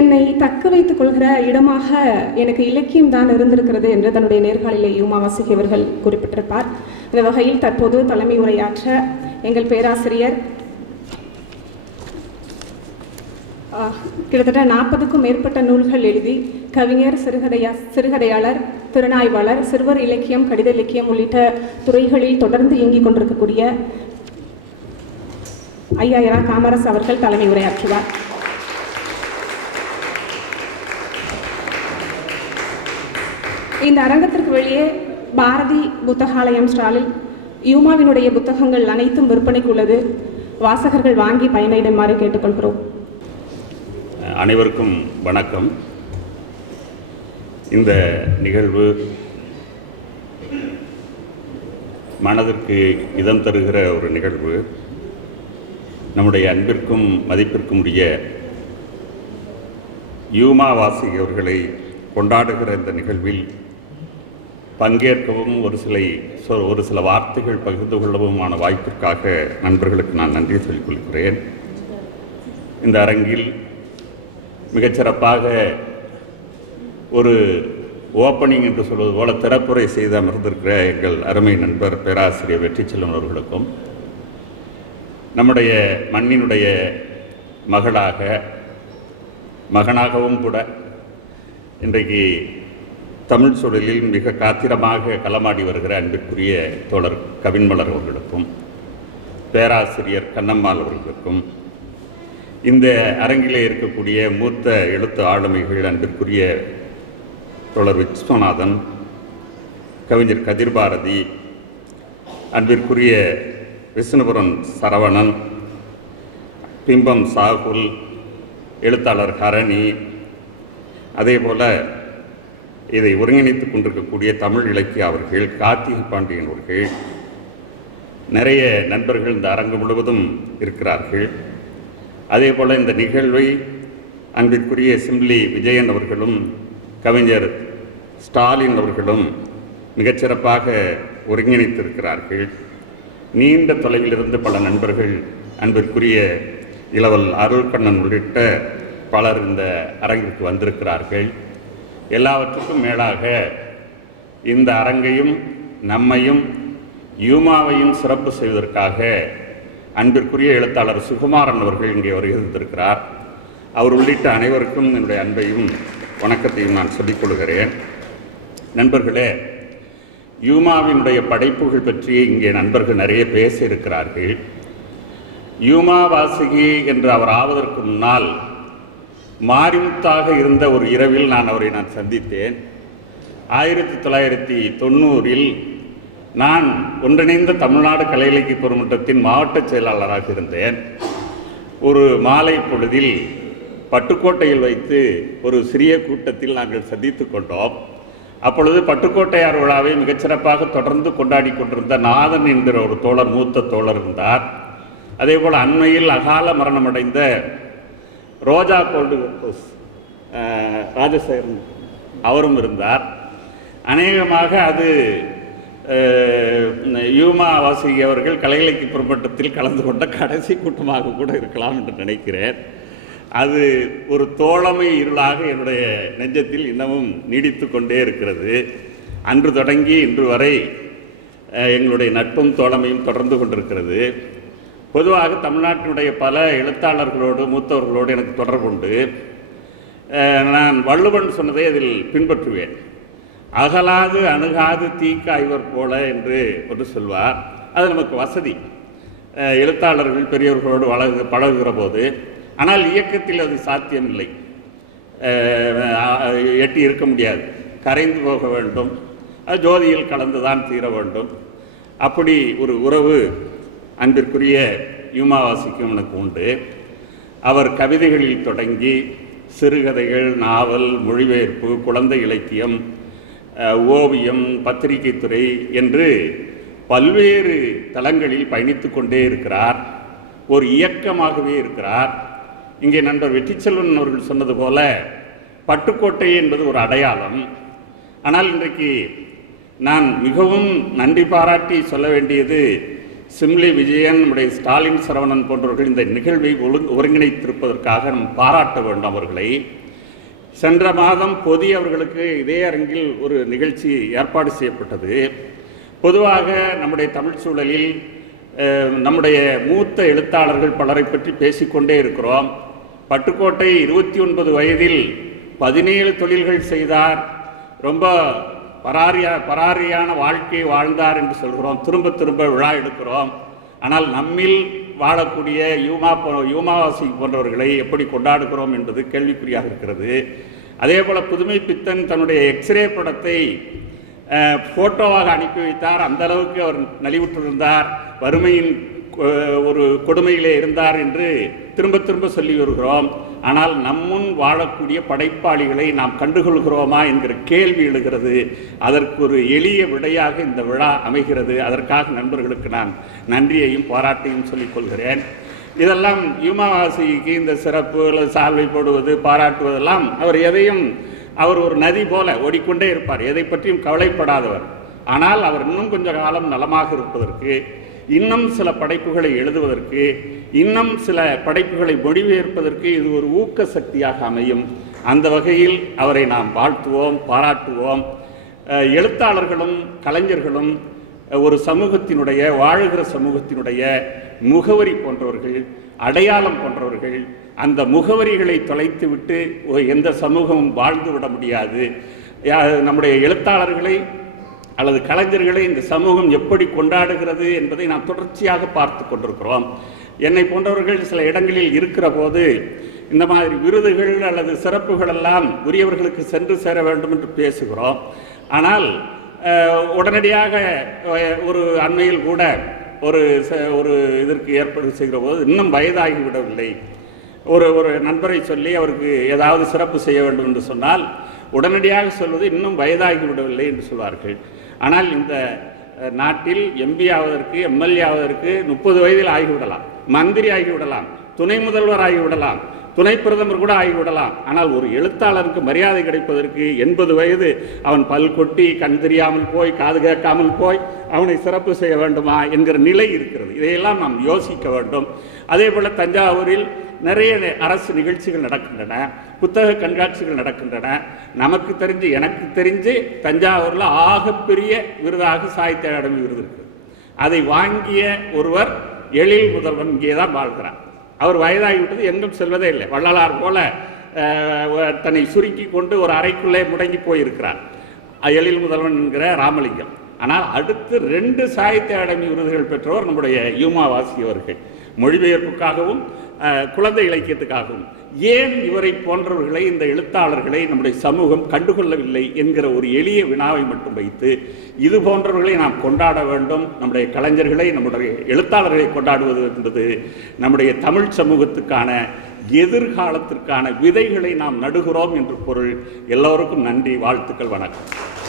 என்னை தக்க வைத்துக் கொள்கிற இடமாக எனக்கு இலக்கியம் தான் இருந்திருக்கிறது என்று தன்னுடைய நேர்காணலில் யூமா அவர்கள் குறிப்பிட்டிருப்பார். இந்த வகையில் தற்போது தலைமை உரையாற்ற எங்கள் பேராசிரியர் கிட்டத்தட்ட நாற்பதுக்கும் மேற்பட்ட நூல்கள் எழுதி கவிஞர் சிறுகதையா சிறுகதையாளர் திறனாய்வாளர் சிறுவர் இலக்கியம் கடித இலக்கியம் உள்ளிட்ட துறைகளில் தொடர்ந்து இயங்கிக் கொண்டிருக்கக்கூடிய ஐயா இரா காமராஸ் அவர்கள் தலைமை உரையாற்றுவார். இந்த அரங்கத்திற்கு வெளியே பாரதி புத்தகாலயம் ஸ்டாலில் யூமாவினுடைய புத்தகங்கள் அனைத்தும் விற்பனைக்கு உள்ளது. வாசகர்கள் வாங்கி பயனிடுமாறு கேட்டுக்கொள்கிறோம். அனைவருக்கும் வணக்கம். இந்த நிகழ்வு மனதிற்கு இதம் தருகிற ஒரு நிகழ்வு. நம்முடைய அன்பிற்கும் மதிப்பிற்கும் உரிய யூமா வாசி அவர்களை கொண்டாடுகிற இந்த நிகழ்வில் பங்கேற்கவும் ஒரு சில சொ- ஒரு சில வார்த்தைகள் பகிர்ந்து கொள்ளவுமான வாய்ப்பிற்காக நண்பர்களுக்கு நான் நன்றி சொல்லிக் கொள்கிறேன். இந்த அரங்கில் மிகச்சிறப்பாக ஒரு ஓப்பனிங் என்று சொல்வது போல திறப்புரை செய்து அமர்ந்திருக்கிற எங்கள் அருமை நண்பர் பேராசிரியர் வெற்றிச்செல்வன் அவர்களுக்கும் நம்முடைய மண்ணினுடைய மகளாக மகனாகவும் கூட இன்றைக்கு தமிழ் சூழலில் மிக காத்திரமாக களமாடி வருகிற அன்பிற்குரிய தோழர் கவின்மலர் அவர்களுக்கும் பேராசிரியர் கண்ணம்மாள் அவர்களுக்கும் இந்த அரங்கிலே இருக்கக்கூடிய மூத்த எழுத்து ஆளுமைகள் அன்பிற்குரிய தோழர் விஸ்வநாதன் கவிஞர் கதிர்பாரதி அன்பிற்குரிய விஷ்ணுபுரம் சரவணன் பிம்பம் சாகுல் எழுத்தாளர் ஹரணி அதே போல் இதை ஒருங்கிணைத்துக் கொண்டிருக்கக்கூடிய தமிழ் இலக்கிய அவர்கள் கார்த்திகை பாண்டியன் அவர்கள். நிறைய நண்பர்கள் இந்த அரங்கு முழுவதும் இருக்கிறார்கள். அதே போல் இந்த நிகழ்வை அன்பிற்குரிய சிம்லி விஜயன் அவர்களும் கவிஞர் ஸ்டாலின் அவர்களும் மிகச்சிறப்பாக ஒருங்கிணைத்திருக்கிறார்கள். நீண்ட தொலைவிலிருந்து பல நண்பர்கள் அன்பிற்குரிய இளவல் அருள்கண்ணன் உள்ளிட்ட பலர் இந்த அரங்கிற்கு வந்திருக்கிறார்கள். எல்லாவற்றுக்கும் மேலாக இந்த அரங்கையும் நம்மையும் யூமாவையும் சிறப்பு செய்வதற்காக அன்பிற்குரிய எழுத்தாளர் சுகுமாரன் அவர்கள் இங்கே வருகின்றிருக்கிறார் அவர் உள்ளிட்ட அனைவருக்கும் என்னுடைய அன்பையும் வணக்கத்தையும் நான் சொல்லிக் கொள்கிறேன். நண்பர்களே யூமாவினுடைய படைப்புகள் பற்றி இங்கே நண்பர்கள் நிறைய பேசியிருக்கிறார்கள். யூமா வாசிகி என்று அவர் ஆவதற்கு முன்னால் மாரிமுத்தாக இருந்த ஒரு இரவில் நான் அவரை நான் சந்தித்தேன். ஆயிரத்தி தொள்ளாயிரத்தி தொண்ணூறில் நான் ஒன்றிணைந்த தமிழ்நாடு கலை இலக்கிய பெருமன்றத்தின் மாவட்ட செயலாளராக இருந்தேன். ஒரு மாலை பொழுதில் பட்டுக்கோட்டையில் வைத்து ஒரு சிறிய கூட்டத்தில் நாங்கள் சந்தித்து கொண்டோம். அப்பொழுது பட்டுக்கோட்டையார் விழாவை மிகச்சிறப்பாக தொடர்ந்து கொண்டாடி கொண்டிருந்த நாதன் என்கிற ஒரு தோழர் மூத்த தோழர் இருந்தார். அதேபோல் அண்மையில் அகால மரணமடைந்த ரோஜா கோல்டு ராஜசேகரன் அவரும் இருந்தார். அநேகமாக அது யூமா வாசுகி அவர்கள் கலைகளுக்கு புறப்பட்டத்தில் கலந்து கொண்ட கடைசி கூட்டமாக கூட இருக்கலாம் என்று நினைக்கிறேன். அது ஒரு தோழமை இருளாக என்னுடைய நெஞ்சத்தில் இன்னமும் நீடித்து கொண்டே இருக்கிறது. அன்று தொடங்கி இன்று வரை எங்களுடைய நட்பும் தோழமையும் தொடர்ந்து கொண்டிருக்கிறது. பொதுவாக தமிழ்நாட்டினுடைய பல எழுத்தாளர்களோடு மூத்தவர்களோடு எனக்கு தொடர்புண்டு நான் வள்ளுவன் சொன்னதை அதில் பின்பற்றுவேன். அகலாது அணுகாது தீக்காய்வர் போல என்று ஒன்று சொல்வார். அது நமக்கு வசதி. எழுத்தாளர்கள் பெரியவர்களோடு வழகு பழகுகிற போது. ஆனால் இயக்கத்தில் அது சாத்தியமில்லை. எட்டி இருக்க முடியாது. கரைந்து போக வேண்டும். அது ஜோதியில் கலந்துதான் தீர வேண்டும். அப்படி ஒரு உறவு அன்பிற்குரிய யூமாவாசிக்கும் எனக்கு உண்டு. அவர் கவிதைகளில் தொடங்கி சிறுகதைகள் நாவல் மொழிபெயர்ப்பு குழந்தை இலக்கியம் ஓவியம் பத்திரிகை துறை என்று பல்வேறு தளங்களில் பயணித்து கொண்டே இருக்கிறார். ஒரு இயக்கமாகவே இருக்கிறார். இங்கே நண்பர் வெற்றிச்செல்வன் அவர்கள் சொன்னது போல பட்டுக்கோட்டை என்பது ஒரு அடையாளம். ஆனால் இன்றைக்கு நான் மிகவும் நன்றி பாராட்டி சொல்ல வேண்டியது சிம்லி விஜயன் நம்முடைய ஸ்டாலின் சரவணன் போன்றவர்கள் இந்த நிகழ்வை ஒழுங்கு ஒருங்கிணைத்திருப்பதற்காக நாம் பாராட்ட வேண்டும் அவர்களை. சென்ற மாதம் பொதி அவர்களுக்கு இதே அரங்கில் ஒரு நிகழ்ச்சி ஏற்பாடு செய்யப்பட்டது. பொதுவாக நம்முடைய தமிழ் சூழலில் நம்முடைய மூத்த எழுத்தாளர்கள் பலரை பற்றி பேசிக்கொண்டே இருக்கிறோம். பட்டுக்கோட்டை இருபத்தி ஒன்பது வயதில் பதினேழு தொழில்கள் செய்தார். ரொம்ப பராரியா பராரியான வாழ்க்கை வாழ்ந்தார் என்று சொல்கிறோம். திரும்ப திரும்ப விழா எடுக்கிறோம். ஆனால் நம்மில் வாழக்கூடிய யூமா போ- யூமாவாசி போன்றவர்களை எப்படி கொண்டாடுகிறோம் என்பது கேள்விக்குறியாக இருக்கிறது. அதே போல் புதுமை பித்தன் தன்னுடைய எக்ஸ்ரே படத்தை ஃபோட்டோவாக அனுப்பி வைத்தார். அந்த அளவுக்கு அவர் நலிவுற்றிருந்தார். வறுமையின் ஒரு கொடுமையிலே இருந்தார் என்று திரும்ப திரும்ப சொல்லி வருகிறோம். ஆனால் நம்முன் வாழக்கூடிய படைப்பாளிகளை நாம் கண்டுகொள்கிறோமா என்கிற கேள்வி எழுகிறது. அதற்கு ஒரு எளிய விடையாக இந்த விழா அமைகிறது. அதற்காக நண்பர்களுக்கு நான் நன்றியையும் பாராட்டையும் சொல்லிக்கொள்கிறேன் இதெல்லாம் யுமாவாசிக்கு இந்த சிறப்பு சால்வை போடுவது பாராட்டுவதெல்லாம் அவர் எதையும் அவர் ஒரு நதி போல ஓடிக்கொண்டே இருப்பார். எதை பற்றியும் கவலைப்படாதவர். ஆனால் அவர் இன்னும் கொஞ்ச காலம் நலமாக இருப்பதற்கு இன்னும் சில படைப்புகளை எழுதுவதற்கு இன்னும் சில படைப்புகளை மொழிபெயர்ப்பதற்கு இது ஒரு ஊக்க சக்தியாக அமையும். அந்த வகையில் அவரை நாம் வாழ்த்துவோம் பாராட்டுவோம். எழுத்தாளர்களும் கலைஞர்களும் ஒரு சமூகத்தினுடைய வாழுகிற சமூகத்தினுடைய முகவரி போன்றவர்கள் அடையாளம் போன்றவர்கள் அந்த முகவரிகளை தொலைத்துவிட்டு எந்த சமூகமும் வாழ்ந்து விட முடியாது. நம்முடைய எழுத்தாளர்களை அல்லது கலைஞர்களை இந்த சமூகம் எப்படி கொண்டாடுகிறது என்பதை நாம் தொடர்ச்சியாக பார்த்து கொண்டிருக்கிறோம். என்னை போன்றவர்கள் சில இடங்களில் இருக்கிற போது இந்த மாதிரி விருதுகள் அல்லது சிறப்புகள் எல்லாம் உரியவர்களுக்கு சென்று சேர வேண்டும் என்று பேசுகிறோம். ஆனால் உடனடியாக ஒரு அண்மையில் கூட ஒரு ச- ஒரு இதற்கு ஏற்பாடு செய்கிற போது இன்னும் வயதாகி விடவில்லை. ஒரு ஒரு நண்பரை சொல்லி அவருக்கு ஏதாவது சிறப்பு செய்ய வேண்டும் என்று சொன்னால் உடனடியாக சொல்வது இன்னும் வயதாகி விடவில்லை என்று சொல்வார்கள். ஆனால் இந்த நாட்டில் எம்பி ஆவதற்கு எம்எல்ஏ ஆவதற்கு முப்பது வயதில் ஆகிவிடலாம். மந்திரி ஆகிவிடலாம். துணை முதல்வர் ஆகிவிடலாம். துணை பிரதமர் கூட ஆகிவிடலாம். ஆனால் ஒரு எழுத்தாளருக்கு மரியாதை கிடைப்பதற்கு எண்பது வயது அவன் பல் கொட்டி கண் தெரியாமல் போய் காது கேட்காமல் போய் அவனை சிறப்பு செய்ய வேண்டுமா என்கிற நிலை இருக்கிறது. இதையெல்லாம் நாம் யோசிக்க வேண்டும். அதே போல் தஞ்சாவூரில் நிறைய அரசு நிகழ்ச்சிகள் நடக்கின்றன புத்தக கண்காட்சிகள் நடக்கின்றன. நமக்கு தெரிஞ்சு எனக்கு தெரிஞ்சு தஞ்சாவூரில் ஆகப்பெரிய விருதாக சாகித்ய அகாடமி விருது இருக்குது அதை வாங்கிய ஒருவர் எழில் முதல்வன் இங்கே தான் வாழ்கிறார். அவர் வயதாகிவிட்டது எங்கும் செல்வதே இல்லை. வள்ளலார் போல தன்னை சுருக்கி கொண்டு ஒரு அறைக்குள்ளே முடங்கி போயிருக்கிறார். எழில் முதல்வன் என்கிற ராமலிங்கம். ஆனால் அடுத்து ரெண்டு சாகித்ய அகாடமி விருதுகள் பெற்றவர் நம்முடைய யூமா வாசி அவர்கள். மொழிபெயர்ப்புக்காகவும் குழந்தை இலக்கியத்துக்காகவும். ஏன் இவரை போன்றவர்களை இந்த எழுத்தாளர்களை நம்முடைய சமூகம் கண்டுகொள்ளவில்லை என்கிற ஒரு எளிய வினாவை மட்டும் வைத்து இது போன்றவர்களை நாம் கொண்டாட வேண்டும். நம்முடைய கலைஞர்களை நம்முடைய எழுத்தாளர்களை கொண்டாடுவது என்பது நம்முடைய தமிழ் சமூகத்துக்கான எதிர்காலத்திற்கான விதைகளை நாம் நடுகிறோம் என்று பொருள். எல்லோருக்கும் நன்றி வாழ்த்துக்கள் வணக்கம்.